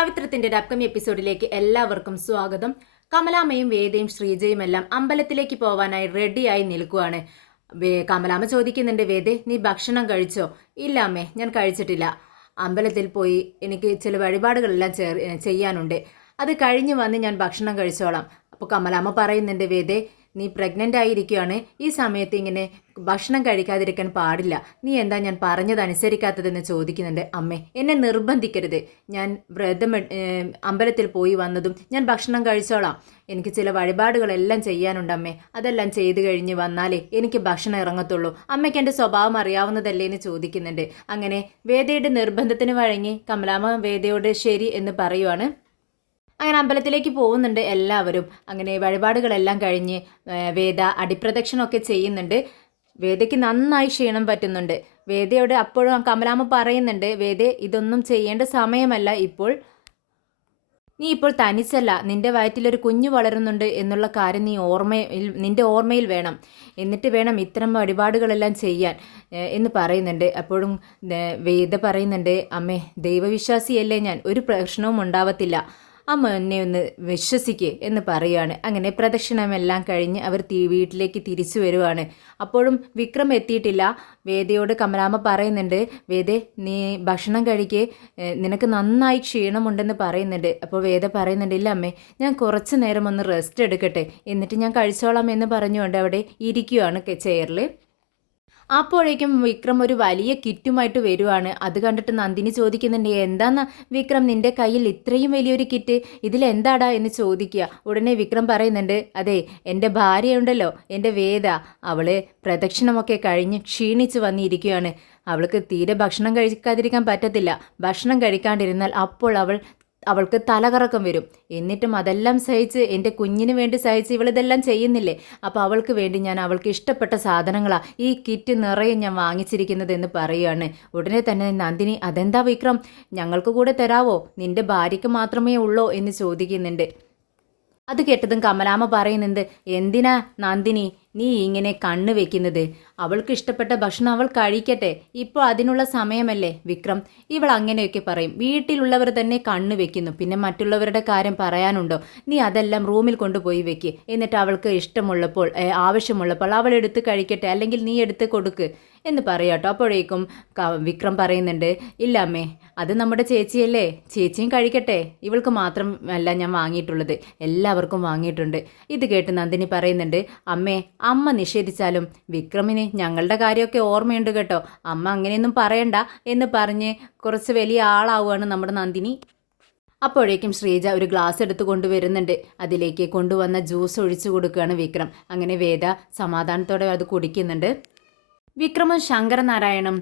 പവിത്രത്തിന്റെ ഒരു അപ്കമിങ് എപ്പിസോഡിലേക്ക് എല്ലാവർക്കും സ്വാഗതം. കമലാമ്മയും വേദയും ശ്രീജയും എല്ലാം അമ്പലത്തിലേക്ക് പോവാനായി റെഡിയായി നിൽക്കുവാണ്. കമലാമ്മ ചോദിക്കുന്നുണ്ട്, വേദേ നീ ഭക്ഷണം കഴിച്ചോ? ഇല്ല അമ്മേ, ഞാൻ കഴിച്ചിട്ടില്ല. അമ്പലത്തിൽ പോയി എനിക്ക് ചില വഴിപാടുകളെല്ലാം ചെയ്യാനുണ്ട്. അത് കഴിഞ്ഞ് വന്ന് ഞാൻ ഭക്ഷണം കഴിച്ചോളാം. അപ്പോൾ കമലാമ്മ പറയുന്നുണ്ട്, വേദേ നീ പ്രഗ്നൻ്റ് ആയിരിക്കുകയാണ്, ഈ സമയത്ത് ഇങ്ങനെ ഭക്ഷണം കഴിക്കാതിരിക്കാൻ പാടില്ല. നീ എന്താ ഞാൻ പറഞ്ഞതനുസരിക്കാത്തതെന്ന് ചോദിക്കുന്നുണ്ട്. അമ്മേ എന്നെ നിർബന്ധിക്കരുത്, ഞാൻ അമ്പലത്തിൽ പോയി വന്നതും ഞാൻ ഭക്ഷണം കഴിച്ചോളാം. എനിക്ക് ചില വഴിപാടുകളെല്ലാം ചെയ്യാനുണ്ട് അമ്മേ, അതെല്ലാം ചെയ്തു കഴിഞ്ഞ് വന്നാലേ എനിക്ക് ഭക്ഷണം ഇറങ്ങത്തുള്ളൂ. അമ്മയ്ക്ക് എൻ്റെ സ്വഭാവം അറിയാവുന്നതല്ലേ എന്ന് ചോദിക്കുന്നുണ്ട്. അങ്ങനെ വേദയുടെ നിർബന്ധത്തിന് വഴങ്ങി കമലാമ്മ വേദയോട് ശരി എന്ന് പറയുവാണ്. അങ്ങനെ അമ്പലത്തിലേക്ക് പോകുന്നുണ്ട് എല്ലാവരും. അങ്ങനെ വഴിപാടുകളെല്ലാം കഴിഞ്ഞ് വേദ അടിപ്രദക്ഷിണമൊക്കെ ചെയ്യുന്നുണ്ട്. വേദയ്ക്ക് നന്നായി ക്ഷീണം പറ്റുന്നുണ്ട്. വേദയോട് അപ്പോഴും കമലാമ്മ പറയുന്നുണ്ട്, വേദ ഇതൊന്നും ചെയ്യേണ്ട സമയമല്ല ഇപ്പോൾ. നീ ഇപ്പോൾ തനിച്ചല്ല, നിന്റെ വയറ്റിലൊരു കുഞ്ഞു വളരുന്നുണ്ട് എന്നുള്ള കാര്യം നിന്റെ ഓർമ്മയിൽ വേണം. എന്നിട്ട് വേണം ഇത്തരം വഴിപാടുകളെല്ലാം ചെയ്യാൻ എന്ന് പറയുന്നുണ്ട്. അപ്പോഴും വേദ പറയുന്നുണ്ട്, അമ്മേ ദൈവവിശ്വാസിയല്ലേ ഞാൻ, ഒരു പ്രശ്നവും ഉണ്ടാവത്തില്ല, അമ്മ എന്നെ ഒന്ന് വിശ്വസിക്ക് എന്ന് പറയുകയാണ്. അങ്ങനെ പ്രദക്ഷിണമെല്ലാം കഴിഞ്ഞ് അവർ വീട്ടിലേക്ക് തിരിച്ചു വരുവാണ്. അപ്പോഴും വിക്രം എത്തിയിട്ടില്ല. വേദയോട് കമലാമ്മ പറയുന്നുണ്ട്, വേദേ നീ ഭക്ഷണം കഴിക്കേ, നിനക്ക് നന്നായി ക്ഷീണമുണ്ടെന്ന് പറയുന്നുണ്ട്. അപ്പോൾ വേദ പറയുന്നുണ്ട്, ഇല്ല അമ്മേ, ഞാൻ കുറച്ച് നേരം ഒന്ന് റെസ്റ്റ് എടുക്കട്ടെ, എന്നിട്ട് ഞാൻ കഴിച്ചോളാം എന്ന് പറഞ്ഞുകൊണ്ട് അവിടെ ഇരിക്കുകയാണ് ചെയറിൽ. അപ്പോഴേക്കും വിക്രം ഒരു വലിയ കിറ്റുമായിട്ട് വരുവാണ്. അത് കണ്ടിട്ട് നന്ദിനി ചോദിക്കുന്നുണ്ട്, എന്താന്നാ വിക്രം നിന്റെ കയ്യിൽ ഇത്രയും വലിയൊരു കിറ്റ്, ഇതിലെന്താടാ എന്ന് ചോദിക്കുക. ഉടനെ വിക്രം പറയുന്നുണ്ട്, അതെ എൻ്റെ ഭാര്യയുണ്ടല്ലോ, എൻ്റെ വേദ, അവള് പ്രദക്ഷിണമൊക്കെ കഴിഞ്ഞ് ക്ഷീണിച്ച് വന്നിരിക്കുകയാണ്. അവൾക്ക് തീരെ ഭക്ഷണം കഴിക്കാതിരിക്കാൻ പറ്റത്തില്ല. ഭക്ഷണം കഴിക്കാണ്ടിരുന്നാൽ അപ്പോൾ അവൾക്ക് തലകറക്കം വരും. എന്നിട്ടും അതെല്ലാം സഹിച്ച്, എൻ്റെ കുഞ്ഞിന് വേണ്ടി സഹിച്ച് ഇവളിതെല്ലാം ചെയ്യുന്നില്ലേ. അപ്പോൾ അവൾക്ക് വേണ്ടി ഞാൻ അവൾക്ക് ഇഷ്ടപ്പെട്ട സാധനങ്ങളാണ് ഈ കിറ്റ് നിറയെ ഞാൻ വാങ്ങിച്ചിരിക്കുന്നത് എന്ന് പറയുകയാണ്. ഉടനെ തന്നെ നന്ദിനി, അതെന്താ വിക്രം, ഞങ്ങൾക്ക് കൂടെ തരാവോ, നിൻ്റെ ഭാര്യയ്ക്ക് മാത്രമേ ഉള്ളോ എന്ന് ചോദിക്കുന്നുണ്ട്. അത് കേട്ടതും കമലാമ്മ പറയുന്നുണ്ട്, എന്തിനാ നന്ദിനി നീ ഇങ്ങനെ കണ്ണ് വെക്കുന്നത്, അവൾക്ക് ഇഷ്ടപ്പെട്ട ഭക്ഷണം അവൾ കഴിക്കട്ടെ, ഇപ്പോൾ അതിനുള്ള സമയമല്ലേ. വിക്രം, ഇവൾ അങ്ങനെയൊക്കെ പറയും, വീട്ടിലുള്ളവർ തന്നെ കണ്ണ് വെക്കുന്നു, പിന്നെ മറ്റുള്ളവരുടെ കാര്യം പറയാനുണ്ടോ. നീ അതെല്ലാം റൂമിൽ കൊണ്ടുപോയി വെക്ക്, എന്നിട്ട് അവൾക്ക് ഇഷ്ടമുള്ളപ്പോൾ ആവശ്യമുള്ളപ്പോൾ അവൾ എടുത്ത് കഴിക്കട്ടെ, അല്ലെങ്കിൽ നീ എടുത്ത് കൊടുക്ക് എന്ന് പറയാട്ടോ. അപ്പോഴേക്കും വിക്രം പറയുന്നുണ്ട്, ഇല്ല അമ്മേ, അത് നമ്മുടെ ചേച്ചിയല്ലേ, ചേച്ചിയും കഴിക്കട്ടെ, ഇവൾക്ക് മാത്രമല്ല ഞാൻ വാങ്ങിയിട്ടുള്ളത്, എല്ലാവർക്കും വാങ്ങിയിട്ടുണ്ട്. ഇത് കേട്ട് നന്ദിനി പറയുന്നുണ്ട്, അമ്മ നിഷേധിച്ചാലും വിക്രമിന് ഞങ്ങളുടെ കാര്യമൊക്കെ ഓർമ്മയുണ്ട് കേട്ടോ, അമ്മ അങ്ങനെയൊന്നും പറയണ്ട എന്ന് പറഞ്ഞ് കുറച്ച് വലിയ ആളാവുകയാണ് നമ്മുടെ നന്ദിനി. അപ്പോഴേക്കും ശ്രീജ ഒരു ഗ്ലാസ് എടുത്ത് കൊണ്ടുവരുന്നുണ്ട്. അതിലേക്ക് കൊണ്ടുവന്ന ജ്യൂസ് ഒഴിച്ചു കൊടുക്കുകയാണ് വിക്രം. അങ്ങനെ വേദ സമാധാനത്തോടെ അത് കുടിക്കുന്നുണ്ട്. വിക്രമും ശങ്കരനാരായണും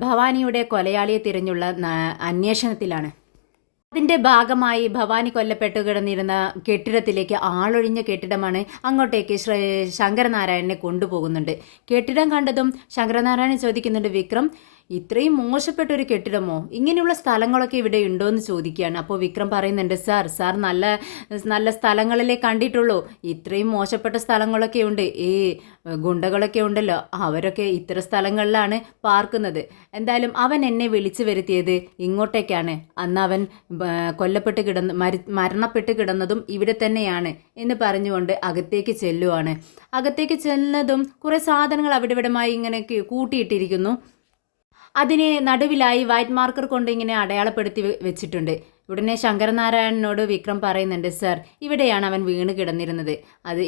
ഭവാനിയുടെ കൊലയാളിയെ തിരഞ്ഞുള്ള അന്വേഷണത്തിലാണ്. അതിൻ്റെ ഭാഗമായി ഭവാനി കൊല്ലപ്പെട്ടു കിടന്നിരുന്ന കെട്ടിടത്തിലേക്ക്, ആളൊഴിഞ്ഞ കെട്ടിടമാണ്, അങ്ങോട്ടേക്ക് ശങ്കരനാരായണനെ കൊണ്ടുപോകുന്നുണ്ട്. കെട്ടിടം കണ്ടതും ശങ്കരനാരായണൻ ചോദിക്കുന്നുണ്ട്, വിക്രം ഇത്രയും മോശപ്പെട്ട ഒരു കെട്ടിടമോ, ഇങ്ങനെയുള്ള സ്ഥലങ്ങളൊക്കെ ഇവിടെ ഉണ്ടോ എന്ന് ചോദിക്കുകയാണ്. അപ്പോൾ വിക്രം പറയുന്നുണ്ട്, സാർ നല്ല നല്ല സ്ഥലങ്ങളിലേ കണ്ടിട്ടുള്ളൂ, ഇത്രയും മോശപ്പെട്ട സ്ഥലങ്ങളൊക്കെ ഉണ്ട്, ഈ ഗുണ്ടകളൊക്കെ ഉണ്ടല്ലോ, അവരൊക്കെ ഇത്തരം സ്ഥലങ്ങളിലാണ് പാർക്കുന്നത്. എന്തായാലും അവൻ എന്നെ വിളിച്ചു വരുത്തിയത് ഇങ്ങോട്ടേക്കാണ്, അന്ന് അവൻ മരണപ്പെട്ട് കിടന്നതും ഇവിടെ തന്നെയാണ് എന്ന് പറഞ്ഞുകൊണ്ട് അകത്തേക്ക് ചെല്ലുവാണ്. അകത്തേക്ക് ചെല്ലുന്നതും കുറേ സാധനങ്ങൾ അവിടെ ഇവിടമായി ഇങ്ങനെ കൂട്ടിയിട്ടിരിക്കുന്നു. അതിന് നടുവിലായി വൈറ്റ് മാർക്കർ കൊണ്ട് ഇങ്ങനെ അടയാളപ്പെടുത്തി വെച്ചിട്ടുണ്ട്. ഉടനെ ശങ്കരനാരായണനോട് വിക്രം പറയുന്നുണ്ട്, സർ ഇവിടെയാണ് അവൻ വീണ് കിടന്നിരുന്നത്,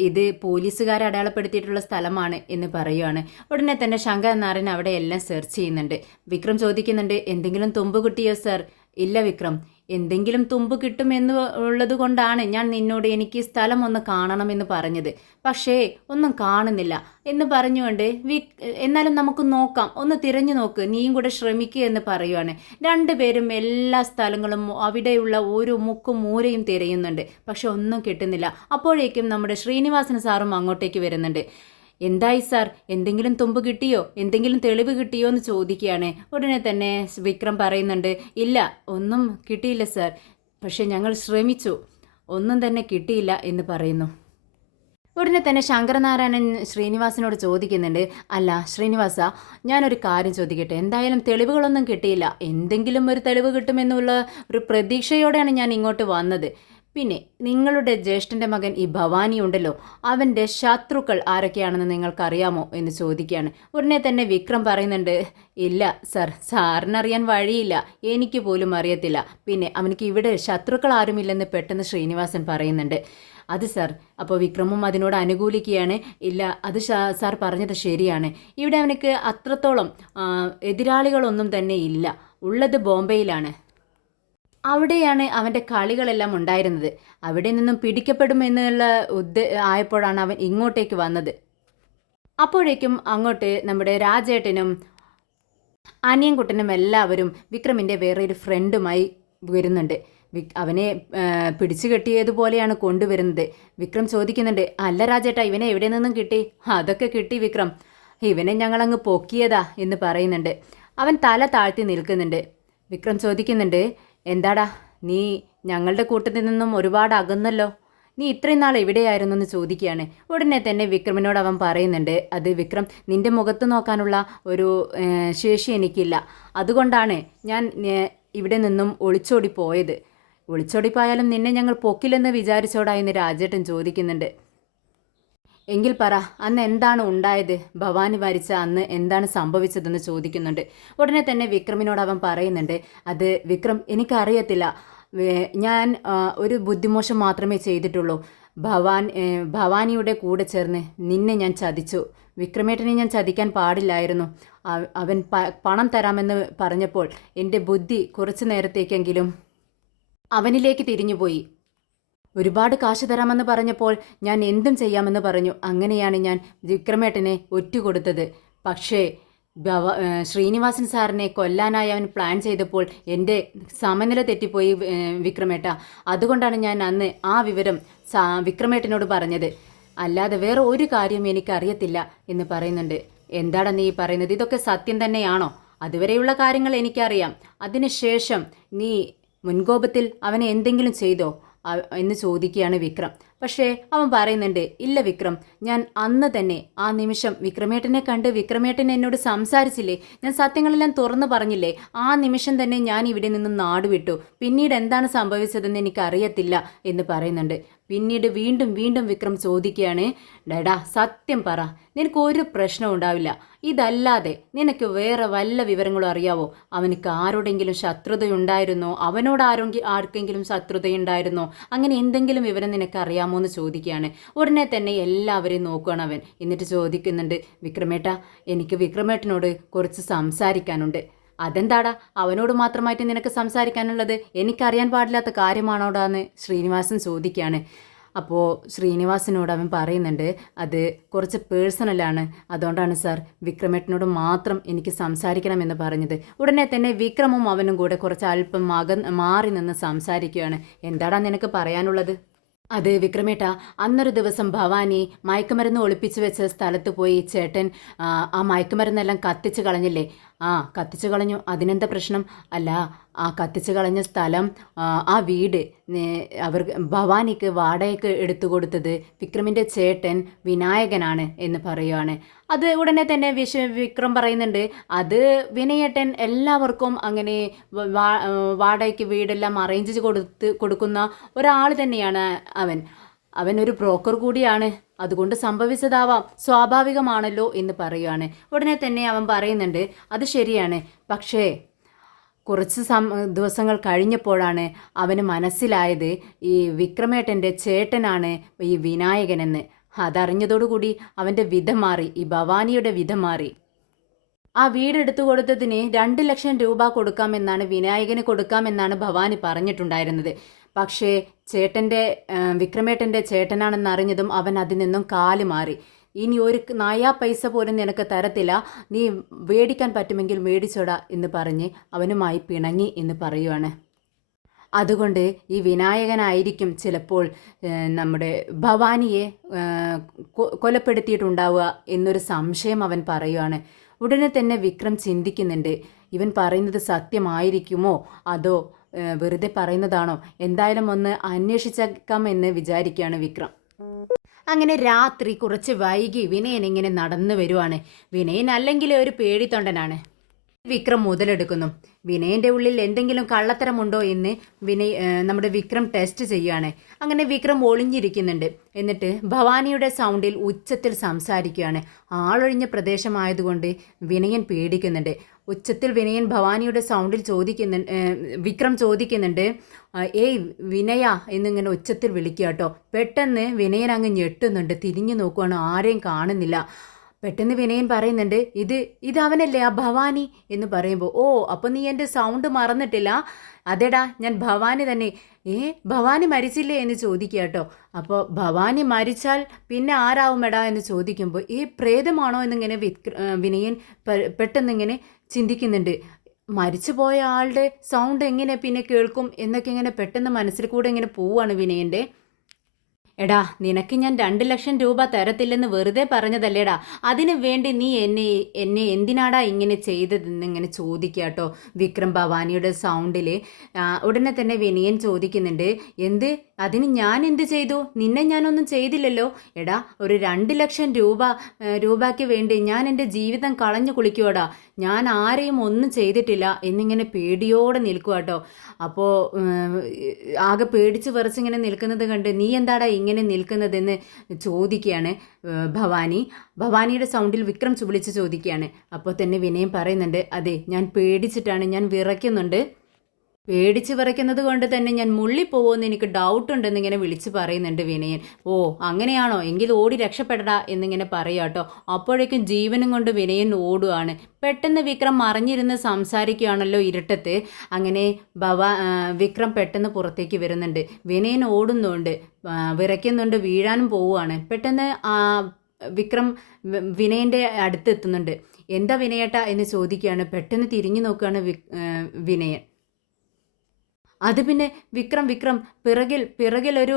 ഇത് പോലീസുകാർ അടയാളപ്പെടുത്തിയിട്ടുള്ള സ്ഥലമാണ് എന്ന് പറയുകയാണ്. ഉടനെ തന്നെ ശങ്കരനാരായണൻ അവിടെ എല്ലാം സെർച്ച് ചെയ്യുന്നുണ്ട്. വിക്രം ചോദിക്കുന്നുണ്ട്, എന്തെങ്കിലും തുമ്പ് കിട്ടിയോ സർ? ഇല്ല വിക്രം, എന്തെങ്കിലും തുമ്പ് കിട്ടുമെന്ന് ഉള്ളത് കൊണ്ടാണ് ഞാൻ നിന്നോട് എനിക്ക് സ്ഥലം ഒന്ന് കാണണമെന്ന് പറഞ്ഞത്, പക്ഷേ ഒന്നും കാണുന്നില്ല എന്ന് പറഞ്ഞുകൊണ്ട് എന്നാലും നമുക്ക് നോക്കാം, ഒന്ന് തിരഞ്ഞു നോക്ക്, നീയും കൂടെ ശ്രമിക്കുക എന്ന് പറയുവാണ്. രണ്ടുപേരും എല്ലാ സ്ഥലങ്ങളും അവിടെയുള്ള ഓരോ മുക്കും മൂരയും തിരയുന്നുണ്ട്, പക്ഷെ ഒന്നും കിട്ടുന്നില്ല. അപ്പോഴേക്കും നമ്മുടെ ശ്രീനിവാസൻ സാറും അങ്ങോട്ടേക്ക് വരുന്നുണ്ട്. എന്തായി സാർ, എന്തെങ്കിലും തുമ്പ് കിട്ടിയോ, എന്തെങ്കിലും തെളിവ് കിട്ടിയോ എന്ന് ചോദിക്കുകയാണ്. ഉടനെ തന്നെ വിക്രം പറയുന്നുണ്ട്, ഇല്ല ഒന്നും കിട്ടിയില്ല സാർ, പക്ഷെ ഞങ്ങൾ ശ്രമിച്ചു, ഒന്നും തന്നെ കിട്ടിയില്ല എന്ന് പറയുന്നു. ഉടനെ തന്നെ ശങ്കരനാരായണൻ ശ്രീനിവാസനോട് ചോദിക്കുന്നുണ്ട്, അല്ല ശ്രീനിവാസ, ഞാനൊരു കാര്യം ചോദിക്കട്ടെ, എന്തായാലും തെളിവുകളൊന്നും കിട്ടിയില്ല, എന്തെങ്കിലും ഒരു തെളിവ് കിട്ടുമെന്നുള്ള ഒരു പ്രതീക്ഷയോടെയാണ് ഞാൻ ഇങ്ങോട്ട് വന്നത്. പിന്നെ നിങ്ങളുടെ ജ്യേഷ്ഠൻ്റെ മകൻ ഈ ഭവാനി ഉണ്ടല്ലോ, അവൻ്റെ ശത്രുക്കൾ ആരൊക്കെയാണെന്ന് നിങ്ങൾക്കറിയാമോ എന്ന് ചോദിക്കുകയാണ്. ഉടനെ തന്നെ വിക്രം പറയുന്നുണ്ട്, ഇല്ല സർ, സാറിനറിയാൻ വഴിയില്ല, എനിക്ക് പോലും അറിയത്തില്ല. പിന്നെ അവനക്ക് ഇവിടെ ശത്രുക്കൾ ആരുമില്ലെന്ന് പെട്ടെന്ന് ശ്രീനിവാസൻ പറയുന്നുണ്ട്. അത് സാർ, അപ്പോൾ വിക്രമും അതിനോട് അനുകൂലിക്കുകയാണ്. ഇല്ല, അത് സാർ പറഞ്ഞത് ശരിയാണ്, ഇവിടെ അവനക്ക് അത്രത്തോളം എതിരാളികളൊന്നും തന്നെ ഇല്ല, ഉള്ളത് ബോംബെയിലാണ്. അവിടെയാണ് അവൻ്റെ കളികളെല്ലാം ഉണ്ടായിരുന്നത്. അവിടെ നിന്നും പിടിക്കപ്പെടുമെന്നുള്ള ആയപ്പോഴാണ് അവൻ ഇങ്ങോട്ടേക്ക് വന്നത്. അപ്പോഴേക്കും അങ്ങോട്ട് നമ്മുടെ രാജേട്ടനും അനിയൻകുട്ടനും എല്ലാവരും വിക്രമിൻ്റെ വേറൊരു ഫ്രണ്ടുമായി വരുന്നുണ്ട്. അവനെ പിടിച്ചു കെട്ടിയതുപോലെയാണ് കൊണ്ടുവരുന്നത്. വിക്രം ചോദിക്കുന്നുണ്ട്, അല്ല രാജേട്ടാ, ഇവനെ എവിടെ നിന്നും കിട്ടി? അതൊക്കെ കിട്ടി വിക്രം, ഇവനെ ഞങ്ങളങ്ങ് പൊക്കിയതാ എന്ന് പറയുന്നുണ്ട്. അവൻ തല താഴ്ത്തി നിൽക്കുന്നുണ്ട്. വിക്രം ചോദിക്കുന്നുണ്ട്, എന്താടാ നീ ഞങ്ങളുടെ കൂട്ടത്തിൽ നിന്നും ഒരുപാട് അകന്നല്ലോ, നീ ഇത്രയും നാൾ എവിടെയായിരുന്നു എന്ന് ചോദിക്കുകയാണ്. ഉടനെ തന്നെ വിക്രമിനോട് അവൻ പറയുന്നുണ്ട്, അത് വിക്രം, നിൻ്റെ മുഖത്ത് നോക്കാനുള്ള ഒരു ശേഷി എനിക്കില്ല, അതുകൊണ്ടാണ് ഞാൻ ഇവിടെ നിന്നും ഒളിച്ചോടി പോയത്. ഒളിച്ചോടിപ്പോയാലും നിന്നെ ഞങ്ങൾ പൊക്കില്ലെന്ന് വിചാരിച്ചോടാ എന്ന് രാജേട്ടൻ ചോദിക്കുന്നുണ്ട്. എങ്കിൽ പറ, അന്ന് എന്താണ് ഉണ്ടായത്? ഭവാനി മരിച്ച അന്ന് എന്താണ് സംഭവിച്ചതെന്ന് ചോദിക്കുന്നുണ്ട്. ഉടനെ തന്നെ വിക്രമിനോട് അവൻ പറയുന്നുണ്ട്, അത് വിക്രം, എനിക്കറിയത്തില്ല, ഞാൻ ഒരു ബുദ്ധിമോശം മാത്രമേ ചെയ്തിട്ടുള്ളൂ. ഭവാനിയുടെ കൂടെ ചേർന്ന് നിന്നെ ഞാൻ ചതിച്ചു. വിക്രമേട്ടനെ ഞാൻ ചതിക്കാൻ പാടില്ലായിരുന്നു. അവൻ പണം തരാമെന്ന് പറഞ്ഞപ്പോൾ എൻ്റെ ബുദ്ധി കുറച്ചു നേരത്തേക്കെങ്കിലും അവനിലേക്ക് തിരിഞ്ഞുപോയി. ഒരുപാട് കാശ് തരാമെന്ന് പറഞ്ഞപ്പോൾ ഞാൻ എന്തും ചെയ്യാമെന്ന് പറഞ്ഞു. അങ്ങനെയാണ് ഞാൻ വിക്രമേട്ടനെ ഒറ്റുകൊടുത്തത്. പക്ഷേ ശ്രീനിവാസൻ സാറിനെ കൊല്ലാനായി അവൻ പ്ലാൻ ചെയ്തപ്പോൾ എൻ്റെ സമനില തെറ്റിപ്പോയി വിക്രമേട്ട. അതുകൊണ്ടാണ് ഞാൻ അന്ന് ആ വിവരം വിക്രമേട്ടനോട് പറഞ്ഞത്. അല്ലാതെ വേറെ ഒരു കാര്യം എനിക്കറിയത്തില്ല എന്ന് പറയുന്നുണ്ട്. എന്താണ് നീ പറയുന്നത്? ഇതൊക്കെ സത്യം തന്നെയാണോ? അതുവരെയുള്ള കാര്യങ്ങൾ എനിക്കറിയാം. അതിനുശേഷം നീ മുൻകോപത്തിൽ അവനെ എന്തെങ്കിലും ചെയ്തോ എന്ന് ചോദിക്കുകയാണ് വിക്രം. പക്ഷേ അവൻ പറയുന്നുണ്ട്, ഇല്ല വിക്രം, ഞാൻ അന്ന് തന്നെ ആ നിമിഷം വിക്രമേട്ടനെ കണ്ട് വിക്രമേട്ടൻ എന്നോട് സംസാരിച്ചില്ലേ, ഞാൻ സത്യങ്ങളെല്ലാം തുറന്നു പറഞ്ഞില്ലേ, ആ നിമിഷം തന്നെ ഞാൻ ഇവിടെ നിന്നും നാടുവിട്ടു. പിന്നീട് എന്താണ് സംഭവിച്ചതെന്ന് എനിക്കറിയത്തില്ല എന്ന് പറയുന്നുണ്ട്. പിന്നീട് വീണ്ടും വീണ്ടും വിക്രം ചോദിക്കുകയാണ്, ഡാ സത്യം പറ, നിനക്ക് ഒരു പ്രശ്നവും ഉണ്ടാവില്ല, ഇതല്ലാതെ നിനക്ക് വേറെ വല്ല വിവരങ്ങളും അറിയാവോ? അവനക്ക് ആരോടെങ്കിലും ശത്രുതയുണ്ടായിരുന്നോ? അവനോട് ആർക്കെങ്കിലും ശത്രുതയുണ്ടായിരുന്നോ? അങ്ങനെ എന്തെങ്കിലും വിവരം നിനക്ക് അറിയാമോ എന്ന് ചോദിക്കുകയാണ്. ഉടനെ തന്നെ എല്ലാവരെയും നോക്കുകയാണ് അവൻ. എന്നിട്ട് ചോദിക്കുന്നുണ്ട്, വിക്രമേട്ട, എനിക്ക് വിക്രമേട്ടനോട് കുറച്ച് സംസാരിക്കാനുണ്ട്. അതെന്താടാ, അവനോട് മാത്രമായിട്ട് നിനക്ക് സംസാരിക്കാനുള്ളത്? എനിക്കറിയാൻ പാടില്ലാത്ത കാര്യമാണോടാന്ന് ശ്രീനിവാസൻ ചോദിക്കുകയാണ്. അപ്പോൾ ശ്രീനിവാസനോട് അവൻ പറയുന്നുണ്ട്, അത് കുറച്ച് പേഴ്സണലാണ്, അതുകൊണ്ടാണ് സാർ വിക്രമേട്ടനോട് മാത്രം എനിക്ക് സംസാരിക്കണമെന്ന് പറഞ്ഞത്. ഉടനെ തന്നെ വിക്രമും അവനും കൂടെ കുറച്ച് അല്പം മാറി നിന്ന് സംസാരിക്കുകയാണ്. എന്താടാ നിനക്ക് പറയാനുള്ളത്? അത് വിക്രമേട്ട, അന്നൊരു ദിവസം ഭവാനി മയക്കുമരുന്ന് ഒളിപ്പിച്ചു വെച്ച സ്ഥലത്ത് പോയി ചേട്ടൻ ആ മയക്കുമരുന്നെല്ലാം കത്തിച്ച് കളഞ്ഞില്ലേ? ആ, കത്തിച്ചു കളഞ്ഞു. അതിനെന്താ പ്രശ്നം? അല്ല, ആ കത്തിച്ചു കളഞ്ഞ സ്ഥലം, ആ വീട് ഭവാനിക്ക് വാടകയ്ക്ക് എടുത്തു കൊടുത്തത് വിക്രമിൻ്റെ ചേട്ടൻ വിനായകനാണ് എന്ന് പറയുവാണ്. അത് ഉടനെ തന്നെ വിക്രം പറയുന്നുണ്ട്, അത് വിനയേട്ടൻ എല്ലാവർക്കും അങ്ങനെ വാടകയ്ക്ക് വീടെല്ലാം അറേഞ്ച് കൊടുക്കുന്ന ഒരാൾ തന്നെയാണ് അവൻ ഒരു ബ്രോക്കർ കൂടിയാണ്, അതുകൊണ്ട് സംഭവിച്ചതാവാം, സ്വാഭാവികമാണല്ലോ എന്ന് പറയുകയാണ്. ഉടനെ തന്നെ അവൻ പറയുന്നുണ്ട്, അത് ശരിയാണ്, പക്ഷേ കുറച്ച് ദിവസങ്ങൾ കഴിഞ്ഞപ്പോഴാണ് അവന് മനസ്സിലായത് ഈ വിക്രമേട്ടൻ്റെ ചേട്ടനാണ് ഈ വിനായകനെന്ന്. അതറിഞ്ഞതോടുകൂടി അവൻ്റെ വിധം മാറി, ഈ ഭവാനിയുടെ വിധം മാറി. ആ വീടെടുത്തു കൊടുത്തതിന് 2 ലക്ഷം രൂപ കൊടുക്കാമെന്നാണ്, വിനായകന് കൊടുക്കാമെന്നാണ് ഭവാനി പറഞ്ഞിട്ടുണ്ടായിരുന്നത്. പക്ഷേ വിക്രമേട്ടൻ്റെ ചേട്ടനാണെന്ന് അറിഞ്ഞതും അവൻ അതിൽ നിന്നും കാല് മാറി. ഇനി ഒരു നയാ പൈസ പോലും നിനക്ക് തരത്തില്ല, നീ മേടിക്കാൻ പറ്റുമെങ്കിൽ മേടിച്ചോടാ എന്ന് പറഞ്ഞ് അവനുമായി പിണങ്ങി എന്ന് പറയുവാണ്. അതുകൊണ്ട് ഈ വിനായകനായിരിക്കും ചിലപ്പോൾ നമ്മുടെ ഭവാനിയെ കൊലപ്പെടുത്തിയിട്ടുണ്ടാവുക എന്നൊരു സംശയം അവൻ പറയുവാണ്. ഉടനെ തന്നെ വിക്രം ചിന്തിക്കുന്നുണ്ട്, ഇവൻ പറയുന്നത് സത്യമായിരിക്കുമോ അതോ വെറുതെ പറയുന്നതാണോ? എന്തായാലും ഒന്ന് അന്വേഷിച്ചേക്കാം എന്ന് വിചാരിക്കുകയാണ് വിക്രം. അങ്ങനെ രാത്രി കുറച്ച് വൈകി വിനയൻ ഇങ്ങനെ നടന്നു വരുവാണ്. വിനയൻ അല്ലെങ്കിൽ ഒരു പേടിത്തൊണ്ടനാണ്. വിക്രം മുതലെടുക്കുന്നു. വിനയൻ്റെ ഉള്ളിൽ എന്തെങ്കിലും കള്ളത്തരമുണ്ടോ എന്ന് നമ്മുടെ വിക്രം ടെസ്റ്റ് ചെയ്യുകയാണ്. അങ്ങനെ വിക്രം ഒളിഞ്ഞിരിക്കുന്നുണ്ട്. എന്നിട്ട് ഭവാനിയുടെ സൗണ്ടിൽ ഉച്ചത്തിൽ സംസാരിക്കുകയാണ്. ആളൊഴിഞ്ഞ പ്രദേശമായതുകൊണ്ട് വിനയൻ പേടിക്കുന്നുണ്ട്. ഉച്ചത്തിൽ വിനയൻ ഭവാനിയുടെ സൗണ്ടിൽ വിക്രം ചോദിക്കുന്നുണ്ട്, ഏയ് വിനയ എന്നിങ്ങനെ ഉച്ചത്തിൽ വിളിക്കുക കേട്ടോ. പെട്ടെന്ന് വിനയൻ അങ്ങ് ഞെട്ടുന്നുണ്ട്. തിരിഞ്ഞു നോക്കുവാണ്, ആരെയും കാണുന്നില്ല. പെട്ടെന്ന് വിനയൻ പറയുന്നുണ്ട്, ഇത് അവനല്ലേ ആ ഭവാനി എന്ന് പറയുമ്പോൾ, ഓ അപ്പോൾ നീ എൻ്റെ സൗണ്ട് മറന്നിട്ടില്ല. അതെടാ, ഞാൻ ഭവാനി തന്നെ. ഭവാനി മരിച്ചില്ലേ എന്ന് ചോദിക്കുക കേട്ടോ. അപ്പോൾ ഭവാനി മരിച്ചാൽ പിന്നെ ആരാവുമെടാ എന്ന് ചോദിക്കുമ്പോൾ, പ്രേതമാണോ എന്നിങ്ങനെ വിനയൻ പെട്ടെന്നിങ്ങനെ ചിന്തിക്കുന്നുണ്ട്. മരിച്ചു പോയ ആളുടെ സൗണ്ട് എങ്ങനെ പിന്നെ കേൾക്കും എന്നൊക്കെ ഇങ്ങനെ പെട്ടെന്ന് മനസ്സിൽ കൂടെ ഇങ്ങനെ പോവാണ് വിനയൻ്റെ. എടാ, നിനക്ക് ഞാൻ 2 ലക്ഷം രൂപ തരത്തില്ലെന്ന് വെറുതെ പറഞ്ഞതല്ലേടാ. അതിനു വേണ്ടി നീ എന്നെ എന്തിനാടാ ഇങ്ങനെ ചെയ്തതെന്നിങ്ങനെ ചോദിക്കുക കേട്ടോ വിക്രം ഭവാനിയുടെ സൗണ്ടിൽ. ഉടനെ തന്നെ വിനയൻ ചോദിക്കുന്നുണ്ട്, അതിന് ഞാൻ എന്ത് ചെയ്തു? നിന്നെ ഞാനൊന്നും ചെയ്തില്ലല്ലോ. എടാ, ഒരു 2 ലക്ഷം രൂപയ്ക്ക് വേണ്ടി ഞാൻ എൻ്റെ ജീവിതം കളഞ്ഞു കുളിക്കുവാടാ. ഞാൻ ആരെയും ഒന്നും ചെയ്തിട്ടില്ല എന്നിങ്ങനെ പേടിയോടെ നിൽക്കുക കേട്ടോ. അപ്പോൾ ആകെ പേടിച്ച് വിറച്ചിങ്ങനെ നിൽക്കുന്നത് കണ്ട്, നീ എന്താടാ ഇങ്ങനെ നിൽക്കുന്നതെന്ന് ചോദിക്കുകയാണ് ഭവാനിയുടെ സൗണ്ടിൽ വിക്രം വിളിച്ച് ചോദിക്കുകയാണ്. അപ്പോൾ തന്നെ വിനയം പറയുന്നുണ്ട്, അതെ, ഞാൻ പേടിച്ചിട്ടാണ്, ഞാൻ വിറയ്ക്കുന്നുണ്ട്. പേടിച്ച് വിറയ്ക്കുന്നത് കൊണ്ട് തന്നെ ഞാൻ മുള്ളിപ്പോവുമെന്ന് എനിക്ക് ഡൗട്ട് ഉണ്ടെന്നിങ്ങനെ വിളിച്ച് പറയുന്നുണ്ട് വിനയൻ. ഓ അങ്ങനെയാണോ, എങ്കിൽ ഓടി രക്ഷപ്പെടടാ എന്നിങ്ങനെ പറയാട്ടോ. അപ്പോഴേക്കും ജീവനും കൊണ്ട് വിനയൻ ഓടുകയാണ്. പെട്ടെന്ന് വിക്രം മറിഞ്ഞിരുന്ന് സംസാരിക്കുകയാണല്ലോ ഇരുട്ടത്ത്. അങ്ങനെ വിക്രം പെട്ടെന്ന് പുറത്തേക്ക് വരുന്നുണ്ട്. വിനയൻ ഓടുന്നുണ്ട്, വിറയ്ക്കുന്നുണ്ട്, വീഴാനും പോവുകയാണ്. പെട്ടെന്ന് വിക്രം വിനയൻ്റെ അടുത്തെത്തുന്നുണ്ട്. എന്താ വിനയേട്ടാ എന്ന് ചോദിക്കുകയാണ്. പെട്ടെന്ന് തിരിഞ്ഞു നോക്കുകയാണ് വിനയൻ. അത് പിന്നെ വിക്രം പിറകിൽ ഒരു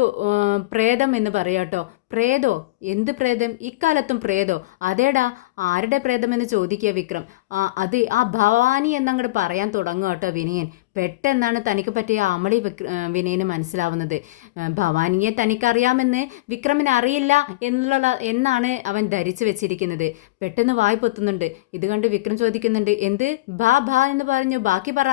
പ്രേതം എന്ന് പറയാട്ടോ. പ്രേതോ? എന്ത് പ്രേതം? ഇക്കാലത്തും പ്രേതോ? അതേടാ, ആരുടെ പ്രേതം എന്ന് ചോദിക്കുക വിക്രം. അത് ആ ഭവാനി എന്നങ്ങോട്ട് പറയാൻ തുടങ്ങുക കേട്ടോ വിനയൻ. പെട്ടെന്നാണ് തനിക്ക് പറ്റിയ അമളി വിനയന് മനസ്സിലാവുന്നത്. ഭവാനിയെ തനിക്കറിയാമെന്ന് വിക്രമിന് അറിയില്ല എന്നാണ് അവൻ ധരിച്ചു വെച്ചിരിക്കുന്നത്. പെട്ടെന്ന് വായി പൊത്തുന്നുണ്ട്. ഇത് കണ്ട് വിക്രം ചോദിക്കുന്നുണ്ട്, എന്ത് ഭാ എന്ന് പറഞ്ഞു, ബാക്കി പറ.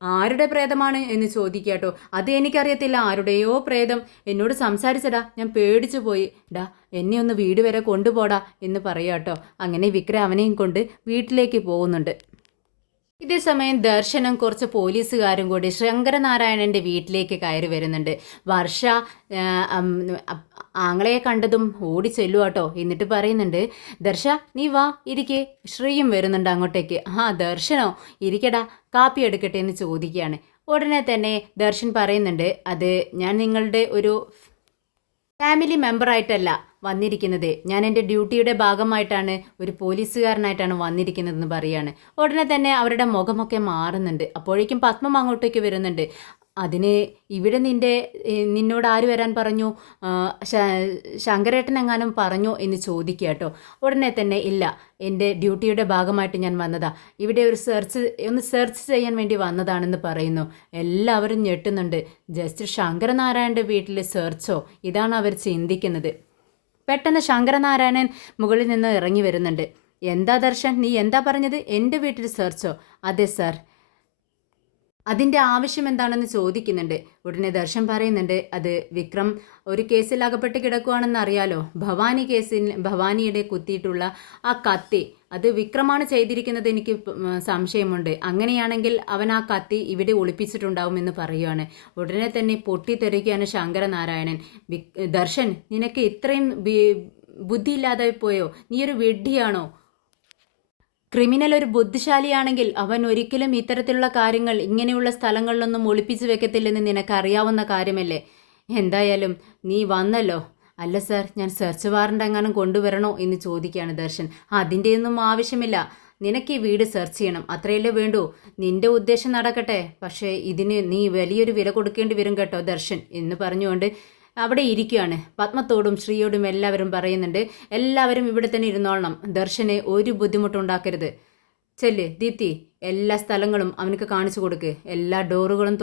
ആരുടെ പ്രേതമാണ് എന്ന് ചോദിക്കാട്ടോ. അത് എനിക്കറിയത്തില്ല, ആരുടെയോ പ്രേതം എന്നോട് സംസാരിച്ചടാ, ഞാൻ പേടിച്ചു പോയി. ഡാ, എന്നെ ഒന്ന് വീട് വരെ കൊണ്ടുപോടാ എന്ന് പറയാട്ടോ. അങ്ങനെ വിക്രം അവനെയും കൊണ്ട് വീട്ടിലേക്ക് പോകുന്നുണ്ട്. ഇതേ സമയം ദർശനം കുറച്ച് പോലീസുകാരും കൂടി ശങ്കരനാരായണൻ്റെ വീട്ടിലേക്ക് കയറി വരുന്നുണ്ട്. വർഷ ആങ്ങളെ കണ്ടതും ഓടി ചെല്ലുവാട്ടോ. എന്നിട്ട് പറയുന്നുണ്ട്, ദർശ നീ വാ ഇരിക്കേ. ശ്രീയും വരുന്നുണ്ട് അങ്ങോട്ടേക്ക്. ദർശനോ, ഇരിക്കടാ, കാപ്പി എടുക്കട്ടെ എന്ന് ചോദിക്കുകയാണ്. ഉടനെ തന്നെ ദർശൻ പറയുന്നുണ്ട്, അത് ഞാൻ നിങ്ങളുടെ ഒരു ഫാമിലി മെമ്പറായിട്ടല്ല വന്നിരിക്കുന്നത്, ഞാൻ എൻ്റെ ഡ്യൂട്ടിയുടെ ഭാഗമായിട്ടാണ്, ഒരു പോലീസുകാരനായിട്ടാണ് വന്നിരിക്കുന്നതെന്ന് പറയാണ്. ഉടനെ തന്നെ അവരുടെ മുഖമൊക്കെ മാറുന്നുണ്ട്. അപ്പോഴേക്കും പത്മം അങ്ങോട്ടേക്ക് വരുന്നുണ്ട്. അതിന് ഇവിടെ നിന്നോട് ആര് വരാൻ പറഞ്ഞു? ശങ്കരേട്ടൻ എങ്ങാനും പറഞ്ഞു എന്ന് ചോദിക്കുക കേട്ടോ. ഉടനെ തന്നെ, ഇല്ല, എൻ്റെ ഡ്യൂട്ടിയുടെ ഭാഗമായിട്ട് ഞാൻ വന്നതാ, ഇവിടെ ഒന്ന് സെർച്ച് ചെയ്യാൻ വേണ്ടി വന്നതാണെന്ന് പറയുന്നു. എല്ലാവരും ഞെട്ടുന്നുണ്ട്. ജസ്റ്റ് ശങ്കരനാരായണൻ്റെ വീട്ടിൽ സെർച്ചോ? ഇതാണ് അവർ ചിന്തിക്കുന്നത്. പെട്ടെന്ന് ശങ്കരനാരായണൻ മുകളിൽ നിന്ന് ഇറങ്ങി വരുന്നുണ്ട്. എന്താ ദർശൻ, നീ എന്താ പറഞ്ഞത്? എൻ്റെ വീട്ടിൽ സെർച്ചോ? അതെ സാർ. അതിൻ്റെ ആവശ്യം എന്താണെന്ന് ചോദിക്കുന്നുണ്ട്. ഉടനെ ദർശൻ പറയുന്നുണ്ട്, അത് വിക്രം ഒരു കേസിൽ അകപ്പെട്ട് കിടക്കുകയാണെന്ന് അറിയാലോ. ഭവാനിയുടെ കുത്തിയിട്ടുള്ള ആ കത്തി അത് വിക്രമാണ് ചെയ്തിരിക്കുന്നത്, എനിക്ക് സംശയമുണ്ട്. അങ്ങനെയാണെങ്കിൽ അവൻ ആ കത്തി ഇവിടെ ഒളിപ്പിച്ചിട്ടുണ്ടാവുമെന്ന് പറയുകയാണ്. ഉടനെ തന്നെ പൊട്ടിത്തെറിക്കുകയാണ് ശങ്കരനാരായണൻ. ദർശൻ, നിനക്ക് ഇത്രയും ബുദ്ധിയില്ലാതെ പോയോ? നീ ഒരു വിഡ്ഢിയാണോ? ക്രിമിനൽ ഒരു ബുദ്ധിശാലിയാണെങ്കിൽ അവൻ ഒരിക്കലും ഇത്തരത്തിലുള്ള കാര്യങ്ങൾ ഇങ്ങനെയുള്ള സ്ഥലങ്ങളിലൊന്നും ഒളിപ്പിച്ചു വെക്കത്തില്ലെന്ന് നിനക്കറിയാവുന്ന കാര്യമല്ലേ. എന്തായാലും നീ വന്നല്ലോ. അല്ല സാർ, ഞാൻ സെർച്ച് വാറണ്ട് എങ്ങാനും കൊണ്ടുവരണോ എന്ന് ചോദിക്കുകയാണ് ദർശൻ. അതിൻ്റെയൊന്നും ആവശ്യമില്ല, നിനക്ക് ഈ വീട് സെർച്ച് ചെയ്യണം, അത്രയല്ലേ വേണ്ടൂ. നിന്റെ ഉദ്ദേശം നടക്കട്ടെ, പക്ഷേ ഇതിന് നീ വലിയൊരു വില കൊടുക്കേണ്ടി വരും കേട്ടോ ദർശൻ എന്ന് പറഞ്ഞുകൊണ്ട് അവിടെ ഇരിക്കുകയാണ്. പത്മത്തോടും ശ്രീയോടും എല്ലാവരും പറയുന്നുണ്ട്, എല്ലാവരും ഇവിടെ തന്നെ ഇരുന്നോളണം, ദർശനെ ഒരു ബുദ്ധിമുട്ടുണ്ടാക്കരുത്. ചെല്ല് ദീപ്തി, എല്ലാ സ്ഥലങ്ങളും അവനക്ക് കാണിച്ചു കൊടുക്ക്, എല്ലാ ഡോറുകളും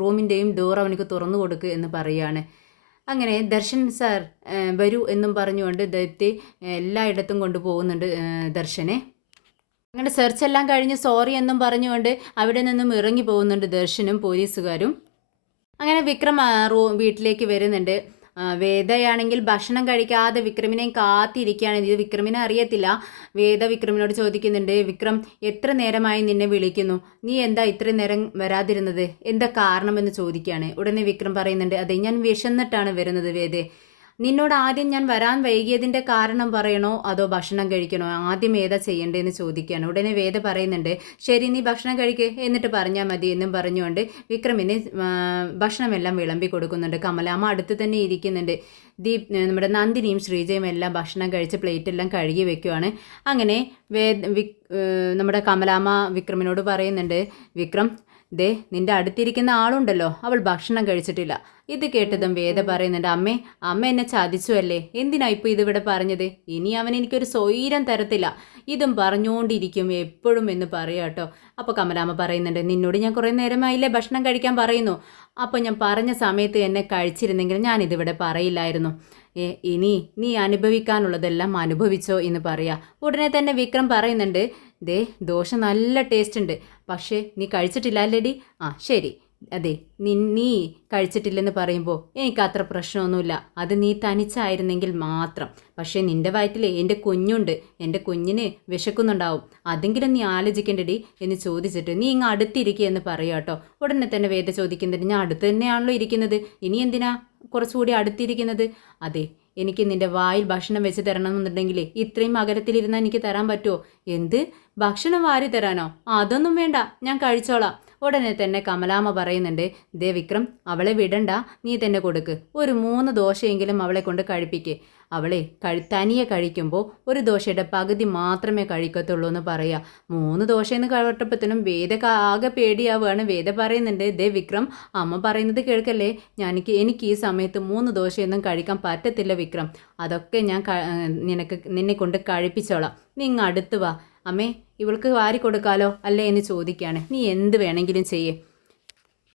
റൂമിൻ്റെയും ഡോർ അവനക്ക് തുറന്നു കൊടുക്ക് എന്ന് പറയുകയാണ്. അങ്ങനെ ദർശൻ സാർ വരൂ എന്നും പറഞ്ഞുകൊണ്ട് ദൈവത്തെ എല്ലായിടത്തും കൊണ്ടുപോകുന്നുണ്ട് ദർശനെ. അങ്ങനെ സെർച്ച് എല്ലാം കഴിഞ്ഞ് സോറി എന്നും പറഞ്ഞുകൊണ്ട് അവിടെ നിന്നും ഇറങ്ങി പോകുന്നുണ്ട് ദർശനും പോലീസുകാരും. അങ്ങനെ വിക്രം വീട്ടിലേക്ക് വരുന്നുണ്ട്. വേദയാണെങ്കിൽ ഭക്ഷണം കഴിക്കാതെ വിക്രമിനെയും കാത്തിരിക്കുകയാണ്. ഇത് വിക്രമിനെ അറിയത്തില്ല. വേദ വിക്രമിനോട് ചോദിക്കുന്നുണ്ട്, വിക്രം എത്ര നേരമായി നിന്നെ വിളിക്കുന്നു, നീ എന്താ ഇത്രയും നേരം വരാതിരുന്നത്, എന്താ കാരണമെന്ന് ചോദിക്കുകയാണ്. ഉടനെ വിക്രം പറയുന്നുണ്ട്, അതെ ഞാൻ വിശന്നിട്ടാണ് വരുന്നത് വേദേ. നിന്നോട് ആദ്യം ഞാൻ വരാൻ വൈകിയതിൻ്റെ കാരണം പറയണോ അതോ ഭക്ഷണം കഴിക്കണോ, ആദ്യം ഏതാ ചെയ്യേണ്ടതെന്ന് ചോദിക്കുകയാണ്. ഉടനെ വേദ പറയുന്നുണ്ട്, ശരി നീ ഭക്ഷണം കഴിക്കുക എന്നിട്ട് പറഞ്ഞാൽ മതി എന്നും പറഞ്ഞുകൊണ്ട് വിക്രമിന് ഭക്ഷണമെല്ലാം വിളമ്പി കൊടുക്കുന്നുണ്ട്. കമലാമ്മ അടുത്ത് തന്നെ ഇരിക്കുന്നുണ്ട്. നമ്മുടെ നന്ദിനിയും ശ്രീജയും എല്ലാം ഭക്ഷണം കഴിച്ച് പ്ലേറ്റെല്ലാം കഴുകി വെക്കുവാണ്. അങ്ങനെ നമ്മുടെ കമലാമ്മ വിക്രമിനോട് പറയുന്നുണ്ട്, വിക്രം ദേ നിന്റെ അടുത്തിരിക്കുന്ന ആളുണ്ടല്ലോ, അവൾ ഭക്ഷണം കഴിച്ചിട്ടില്ല. ഇത് കേട്ടതും വേദ പറയുന്നുണ്ട്, അമ്മ എന്നെ ചതിച്ചു അല്ലേ, എന്തിനാ ഇപ്പോൾ ഇതിവിടെ പറഞ്ഞത്, ഇനി അവൻ എനിക്കൊരു സ്വൈരം തരത്തില്ല, ഇതും പറഞ്ഞുകൊണ്ടിരിക്കും എപ്പോഴും എന്ന് പറയാട്ടോ. അപ്പോൾ കമലാമ്മ പറയുന്നുണ്ട്, നിന്നോട് ഞാൻ കുറേ നേരമായില്ലേ ഭക്ഷണം കഴിക്കാൻ പറയുന്നു, അപ്പോൾ ഞാൻ പറഞ്ഞ സമയത്ത് എന്നെ കഴിച്ചിരുന്നെങ്കിൽ ഞാനിതിവിടെ പറയില്ലായിരുന്നു. ഇനി നീ അനുഭവിക്കാനുള്ളതെല്ലാം അനുഭവിച്ചോ എന്ന് പറയാ. ഉടനെ തന്നെ വിക്രം പറയുന്നുണ്ട്, ദേ ദോശ നല്ല ടേസ്റ്റ് ഉണ്ട്, പക്ഷേ നീ കഴിച്ചിട്ടില്ല അല്ലേടി, ആ ശരി അതെ നീ കഴിച്ചിട്ടില്ലെന്ന് പറയുമ്പോൾ എനിക്ക് അത്ര പ്രശ്നമൊന്നുമില്ല, അത് നീ തനിച്ചായിരുന്നെങ്കിൽ മാത്രം. പക്ഷേ നിൻ്റെ വയറ്റിൽ എൻ്റെ കുഞ്ഞുണ്ട്, എൻ്റെ കുഞ്ഞിന് വിശക്കുന്നുണ്ടാവും, അതെങ്കിലും നീ ആലോചിക്കേണ്ടടി എന്ന് ചോദിച്ചിട്ട് നീ ഇങ്ങ് അടുത്തിരിക്കുക എന്ന് പറയാം കേട്ടോ. ഉടനെ തന്നെ വേദ ചോദിക്കുന്നുണ്ട്, ഞാൻ അടുത്ത് തന്നെയാണല്ലോ ഇരിക്കുന്നത്, ഇനി എന്തിനാ കുറച്ചുകൂടി അടുത്തിരിക്കുന്നത്. അതെ എനിക്ക് നിൻ്റെ വായിൽ ഭക്ഷണം വെച്ച് തരണമെന്നുണ്ടെങ്കിൽ ഇത്രയും അകലത്തിലിരുന്നാൽ എനിക്ക് തരാൻ പറ്റുമോ. എന്ത് ഭക്ഷണം വാരി തരാനോ, അതൊന്നും വേണ്ട ഞാൻ കഴിച്ചോളാം. ഉടനെ തന്നെ കമലാമ്മ പറയുന്നുണ്ട്, ദേ വിക്രം അവളെ വിടണ്ട, നീ തന്നെ കൊടുക്ക്, ഒരു 3 ദോശയെങ്കിലും അവളെ കൊണ്ട് കഴിപ്പിക്ക്. അവളെ തനിയെ കഴിക്കുമ്പോൾ ഒരു ദോശയുടെ പകുതി മാത്രമേ കഴിക്കത്തുള്ളൂ എന്ന് പറയുക. 3 ദോശയെന്ന് കേട്ടപ്പോഴത്തേനും വേദ ആകെ പേടിയാവുകയാണ്. വേദ പറയുന്നുണ്ട്, ദേ വിക്രം അമ്മ പറയുന്നത് കേൾക്കല്ലേ, എനിക്ക് ഈ സമയത്ത് 3 ദോശയൊന്നും കഴിക്കാൻ പറ്റത്തില്ല വിക്രം, അതൊക്കെ ഞാൻ നിന്നെ കൊണ്ട് കഴിപ്പിച്ചോളാം, നിങ്ങൾ അടുത്ത് വാ, അമ്മേ ഇവൾക്ക് വാരി കൊടുക്കാലോ അല്ലേ എന്ന് ചോദിക്കുകയാണ്. നീ എന്ത് വേണമെങ്കിലും ചെയ്യേ.